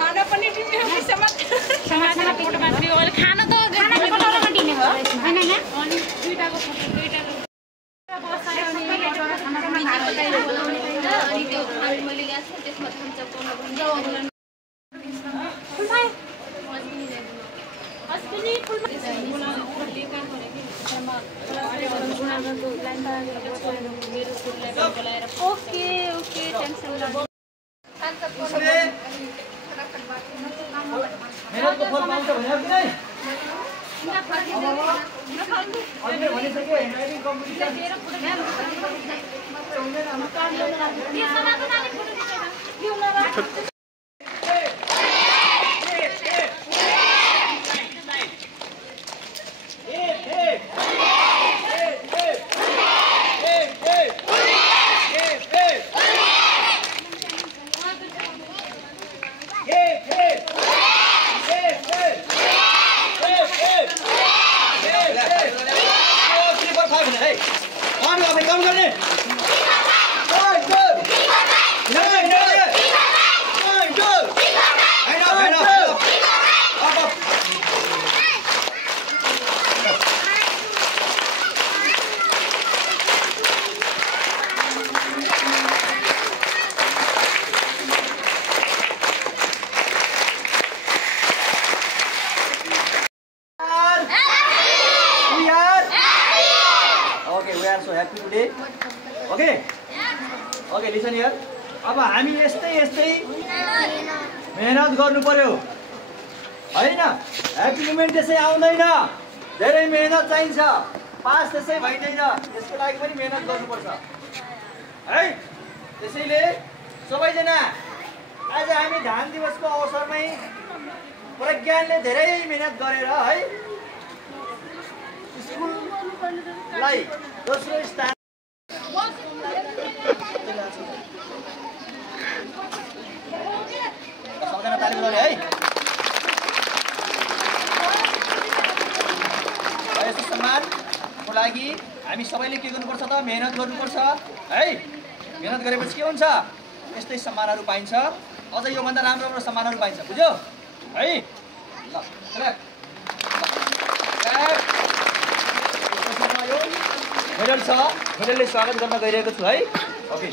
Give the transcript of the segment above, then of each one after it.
खाना पनि दिने हो समाजमा फोटो मात्रै हो अहिले खाना त बनाउनमा दिने हो हैन हैन अनि दुईटाको फोटो दुईटाको बसायो अनि अनि त्यो मैले ग्यास त्यसमा थम्स अप गर्न पनि ओके ओके थ्यांक्स मेहनतको फल पाउँछ भनेर कि नै अहिले भनिसक्यो handwriting competition okay listen here अब हामी यस्तै मेहनत गर्नु पर्यो हैन ह्यापी मोमेन्ट त्यसै आउँदैन धेरै मेहनत चाहिन्छ पास त्यसै भइदैन त्यसको लागि पनि मेहनत गर्नुपर्छ है त्यसैले सबैजना आज हामी धान दिवसको अवसरमै प्रज्ञानले धेरै मेहनत गरेर है स्कुललाई दोस्रो स्थान सबैजना ताली बजाउने है यस्तो सम्मानको लागि हामी सबैले के गर्नुपर्छ त मेहनत गर्नुपर्छ है मेहनत गरेपछि के हुन्छ यस्तै सम्मानहरू पाइन्छ अझ योभन्दा राम्रो राम्रो सम्मानहरू पाइन्छ बुझ्यो है ल मेडल छ मेडलले स्वागत गर्न गइरहेको छु है ओके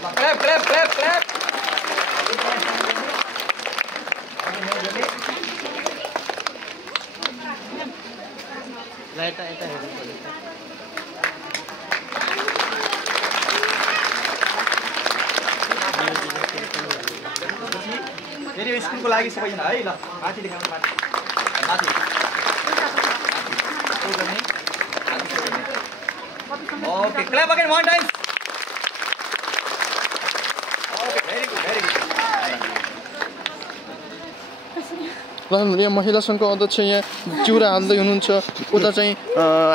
ल clap clap clap clap light यता हेर्नु पर्यो फेरि स्कुलको लागि सबैजना है ल माथि देखाउनु माथि माथि ओके क्ल्याप अगेन वन टाइम ओके भेरी गुड यहाँ महिला सङ्घको अध्यक्ष यहाँ चिउरा हाल्दै हुनुहुन्छ उता चाहिँ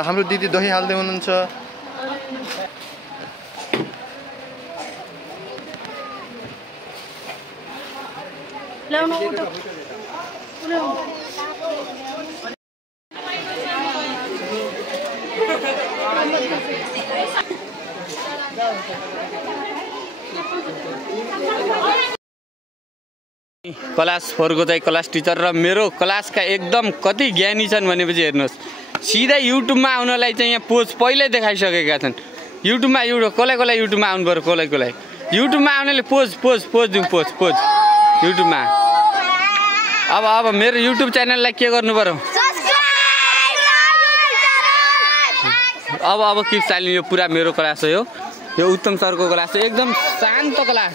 हाम्रो दिदी दही हाल्दै हुनुहुन्छ क्लास 4 को चाहिँ क्लास टिचर र मेरो क्लासका एकदम कति ज्ञानी छन् भनेपछि हेर्नुहोस् सिधै युट्युबमा आउनलाई चाहिँ यहाँ पोज पहिल्यै देखाइसकेका छन् युट्युबमा कसलाई युट्युबमा आउनु पर्यो कसलाई युट्युबमा आउनेले पोज पोज पोज दिउँ पोज पोज युट्युबमा अब मेरो युट्युब च्यानललाई के गर्नु पर्यो अब किप चाल्नु यो पुरा मेरो क्लास हो यो उत्तम सरको क्लास हो एकदम शान्त क्लास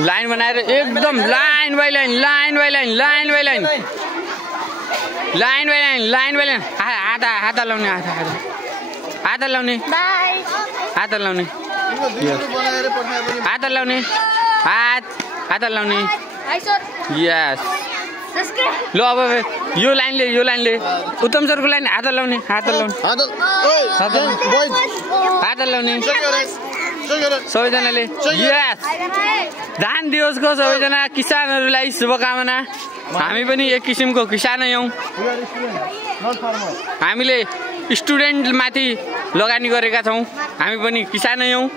लाइन बनाएर एकदम line by line line by line line by line line by line line by line हात लाउने हात लाउने हात लाउने हात लाउने हात लाउने यस ल अब यो लाइनले उत्तम सरको लाइन हात लाउने हात लाउने सबैजनाले यस धान दिवसको सबैजना किसानहरूलाई शुभकामना हामी पनि एक किसिमको किसानै हौँ। हामीले स्टुडेन्टमाथि लगानी गरेका छौँ। हामी पनि किसानै हौँ।